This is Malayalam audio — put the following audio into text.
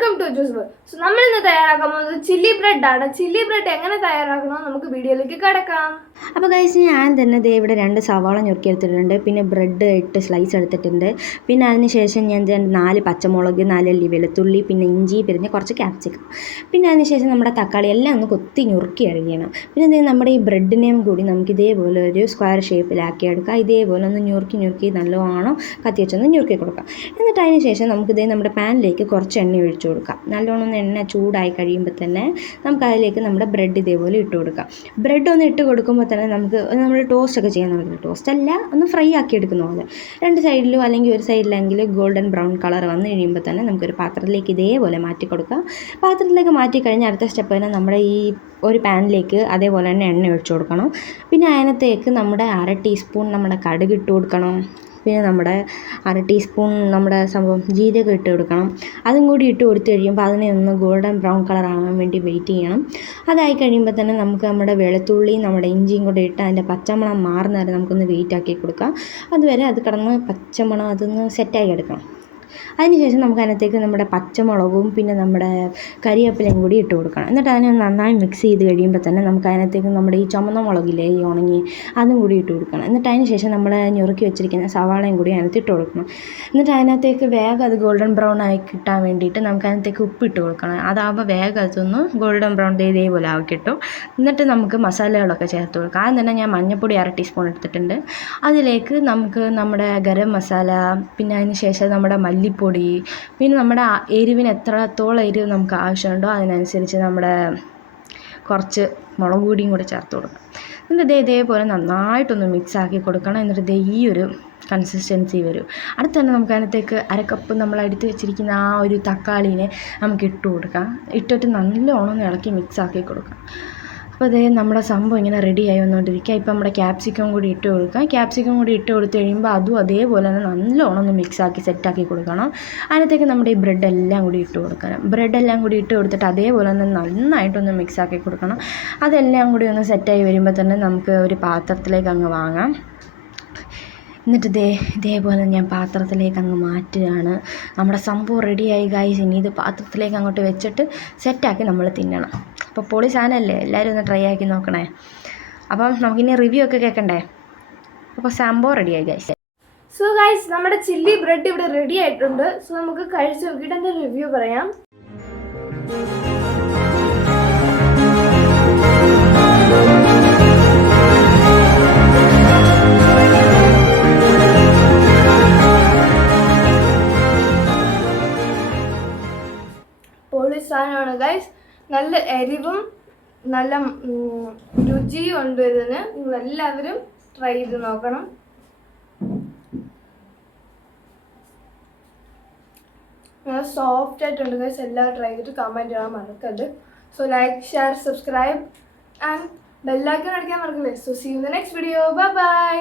Welcome to juice world. So നമ്മൾ ഇന്ന് തയ്യാറാക്കാൻ പോകുന്നത് ചില്ലി ബ്രെഡ് ആണ്. ചില്ലി ബ്രെഡ് എങ്ങനെ തയ്യാറാക്കണോ നമുക്ക് വീഡിയോയിലേക്ക് കിടക്കാം. അപ്പോൾ ഗൈസ് ഞാൻ തന്നെ ഇവിടെ 2 സവാള ഞുറുക്കിയെടുത്തിട്ടുണ്ട്, പിന്നെ ബ്രെഡ് 8 സ്ലൈസ് എടുത്തിട്ടുണ്ട്, പിന്നെ അതിന് ശേഷം ഞാൻ 4 പച്ചമുളക്, 4 അല്ലി വെളുത്തുള്ളി, പിന്നെ ഇഞ്ചി, പിന്നെ കുറച്ച് ക്യാപ്സിക്കം, പിന്നെ അതിന് ശേഷം നമ്മുടെ തക്കാളി എല്ലാം ഒന്ന് കൊത്തി ഞുറുക്കി അരിയണം. പിന്നെ നമ്മുടെ ഈ ബ്രെഡിനെയും കൂടി നമുക്ക് ഇതേപോലെ ഒരു സ്ക്വയർ ഷേപ്പിലാക്കി എടുക്കാം. ഇതേപോലെ ഒന്ന് ഞുറുക്കി നല്ലോണം കത്തി വെച്ചൊന്ന് ഞുറുക്കി കൊടുക്കാം. എന്നിട്ട് അതിന് ശേഷം നമുക്കിതേ നമ്മുടെ പാനിലേക്ക് കുറച്ച് എണ്ണ ഒഴിച്ചു കൊടുക്കാം. നല്ലോണം ഒന്ന് എണ്ണ ചൂടായി കഴിയുമ്പോൾ തന്നെ നമുക്ക് അതിലേക്ക് നമ്മുടെ ബ്രെഡ് ഇതേപോലെ ഇട്ട് കൊടുക്കാം. ബ്രെഡ് ഒന്ന് ഇട്ട് കൊടുക്കുമ്പോൾ തന്നെ നമ്മൾ ടോസ്റ്റൊക്കെ ചെയ്യാൻ തുടങ്ങി. ടോസ്റ്റ് അല്ല, ഒന്ന് ഫ്രൈ ആക്കി എടുക്കുന്ന പോലെ 2 സൈഡിലും അല്ലെങ്കിൽ ഒരു സൈഡിലെങ്കിലും ഗോൾഡൻ ബ്രൗൺ കളർ വന്ന് കഴിയുമ്പോൾ തന്നെ നമുക്കൊരു പാത്രത്തിലേക്ക് ഇതേപോലെ മാറ്റി കൊടുക്കാം. പാത്രത്തിലേക്ക് മാറ്റി കഴിഞ്ഞാൽ അടുത്ത സ്റ്റെപ്പ് തന്നെ നമ്മുടെ ഈ ഒരു പാനിലേക്ക് അതേപോലെ തന്നെ എണ്ണ ഒഴിച്ചു കൊടുക്കണം. പിന്നെ അതിനകത്തേക്ക് നമ്മുടെ 1/2 ടീസ്പൂൺ നമ്മുടെ കടുക് ഇട്ട് കൊടുക്കണം. പിന്നെ നമ്മുടെ 1/2 ടീസ്പൂൺ നമ്മുടെ ജീരകം ഇട്ട് കൊടുക്കണം. അതും കൂടി ഇട്ട് കൊടുത്ത് കഴിയുമ്പോൾ അതിനെ ഒന്ന് ഗോൾഡൻ ബ്രൗൺ കളർ ആകാൻ വേണ്ടി വെയിറ്റ് ചെയ്യണം. അതായി കഴിയുമ്പോൾ തന്നെ നമുക്ക് നമ്മുടെ വെളുത്തുള്ളിയും നമ്മുടെ ഇഞ്ചിയും കൂടി ഇട്ട് അതിൻ്റെ പച്ചമണം മാറുന്ന വരെ നമുക്കൊന്ന് വെയിറ്റ് ആക്കി കൊടുക്കാം. അതുവരെ അത് കിടന്ന് പച്ചമണം അതൊന്ന് സെറ്റായി എടുക്കണം. അതിനുശേഷം നമുക്ക് അതിനകത്തേക്ക് നമ്മുടെ പച്ചമുളകും പിന്നെ നമ്മുടെ കരിവേപ്പിലയും കൂടി ഇട്ട് കൊടുക്കണം. എന്നിട്ട് അതിനെ നന്നായി മിക്സ് ചെയ്ത് കഴിയുമ്പോൾ തന്നെ നമുക്ക് അതിനകത്തേക്ക് നമ്മുടെ ഈ ചുമന്ന മുളകില്ലേ, ഈ ഉണങ്ങി, അതും കൂടി ഇട്ട് കൊടുക്കണം. എന്നിട്ട് അതിന് ശേഷം നമ്മൾ ഞുറുക്കി വെച്ചിരിക്കുന്ന സവാളയും കൂടി അതിനകത്ത് ഇട്ട് കൊടുക്കണം. എന്നിട്ട് അതിനകത്തേക്ക് വേഗം അത് ഗോൾഡൻ ബ്രൗൺ ആയി കിട്ടാൻ വേണ്ടിയിട്ട് നമുക്ക് അതിനകത്തേക്ക് ഉപ്പിട്ട് കൊടുക്കണം. അതാകുമ്പോൾ വേഗം അതൊന്ന് ഗോൾഡൻ ബ്രൗൺ ഇതേപോലെ ആക്കി കിട്ടും. എന്നിട്ട് നമുക്ക് മസാലകളൊക്കെ ചേർത്ത് കൊടുക്കാം. ആദ്യം തന്നെ ഞാൻ മഞ്ഞൾപ്പൊടി 1/2 ടീസ്പൂൺ എടുത്തിട്ടുണ്ട്. അതിലേക്ക് നമുക്ക് നമ്മുടെ ഗരം മസാല, പിന്നെ അതിന് ശേഷം നമ്മുടെ മല്ലിപ്പൊടി, പിന്നെ നമ്മുടെ എരിവിന് എത്രത്തോളം എരിവ് നമുക്ക് ആവശ്യമുണ്ടോ അതിനനുസരിച്ച് നമ്മുടെ കുറച്ച് മുളക് പൊടിയും കൂടി ചേർത്ത് കൊടുക്കണം. എന്നിട്ട് ഇതേപോലെ നന്നായിട്ടൊന്ന് മിക്സ് ആക്കി കൊടുക്കണം. എന്നിട്ട് ഈ ഒരു കൺസിസ്റ്റൻസി വരും. അടുത്ത് തന്നെ നമുക്ക് അതിനകത്തേക്ക് 1/2 കപ്പ് നമ്മൾ എടുത്ത് വെച്ചിരിക്കുന്ന ആ ഒരു തക്കാളീനെ നമുക്ക് ഇട്ട് കൊടുക്കാം. ഇട്ടിട്ട് നല്ലോണം ഇളക്കി മിക്സ് ആക്കി കൊടുക്കാം. അപ്പോൾ നമ്മുടെ സംഭവം ഇങ്ങനെ റെഡിയായി വന്നുകൊണ്ടിരിക്കുക. ഇപ്പോൾ നമ്മുടെ ക്യാപ്സിക്കം കൂടി ഇട്ട് കൊടുക്കാം. ക്യാപ്സിക്കം കൂടി ഇട്ട് കൊടുത്ത് കഴിയുമ്പോൾ അതും അതേപോലെ തന്നെ നല്ലോണം ഒന്ന് മിക്സാക്കി സെറ്റാക്കി കൊടുക്കണം. അതിനകത്തേക്ക് നമ്മുടെ ഈ ബ്രെഡെല്ലാം കൂടി ഇട്ട് കൊടുക്കണം. ബ്രെഡെല്ലാം കൂടി ഇട്ട് കൊടുത്തിട്ട് അതേപോലെ തന്നെ നന്നായിട്ടൊന്ന് മിക്സാക്കി കൊടുക്കണം. അതെല്ലാം കൂടി ഒന്ന് സെറ്റായി വരുമ്പോൾ തന്നെ നമുക്ക് ഒരു പാത്രത്തിലേക്ക് അങ്ങ് വാങ്ങാം. എന്നിട്ട് ഇതേപോലെ ഞാൻ പാത്രത്തിലേക്ക് അങ്ങ് മാറ്റുകയാണ്. നമ്മുടെ സംഭവം റെഡിയായി ഗൈസ്. ഇനി ഇത് പാത്രത്തിലേക്ക് അങ്ങോട്ട് വെച്ചിട്ട് സെറ്റാക്കി നമ്മൾ തിന്നണം. അപ്പോൾ പൊളി സാധനമല്ലേ, എല്ലാവരും ഒന്ന് ട്രൈ ആക്കി നോക്കണേ. അപ്പം നമുക്കിനി റിവ്യൂ ഒക്കെ കേൾക്കണ്ടേ. അപ്പോൾ സംഭവം റെഡിയായി ഗൈസ്. സോ ഗൈസ്, നമ്മുടെ ചില്ലി ബ്രെഡ് ഇവിടെ റെഡി ആയിട്ടുണ്ട്. സോ നമുക്ക് കഴിച്ച് നോക്കിയിട്ട് എൻ്റെ റിവ്യൂ പറയാം. പൊളി സാധനമാണ് ഗൈസ്. നല്ല എരിവും നല്ല രുചിയും ഉണ്ട് ഇതിന്. നിങ്ങളെല്ലാവരും ട്രൈ ചെയ്ത് നോക്കണം. നല്ല സോഫ്റ്റ് ആയിട്ടുണ്ട് ഗൈസ്. എല്ലാവരും ട്രൈ ചെയ്തിട്ട് കമൻറ്റ് ചെയ്യാൻ മറക്കരുത്. So like, share, subscribe and bell icon അടിക്കാൻ മറക്കല്ലേ. So see you in the next video. Bye by.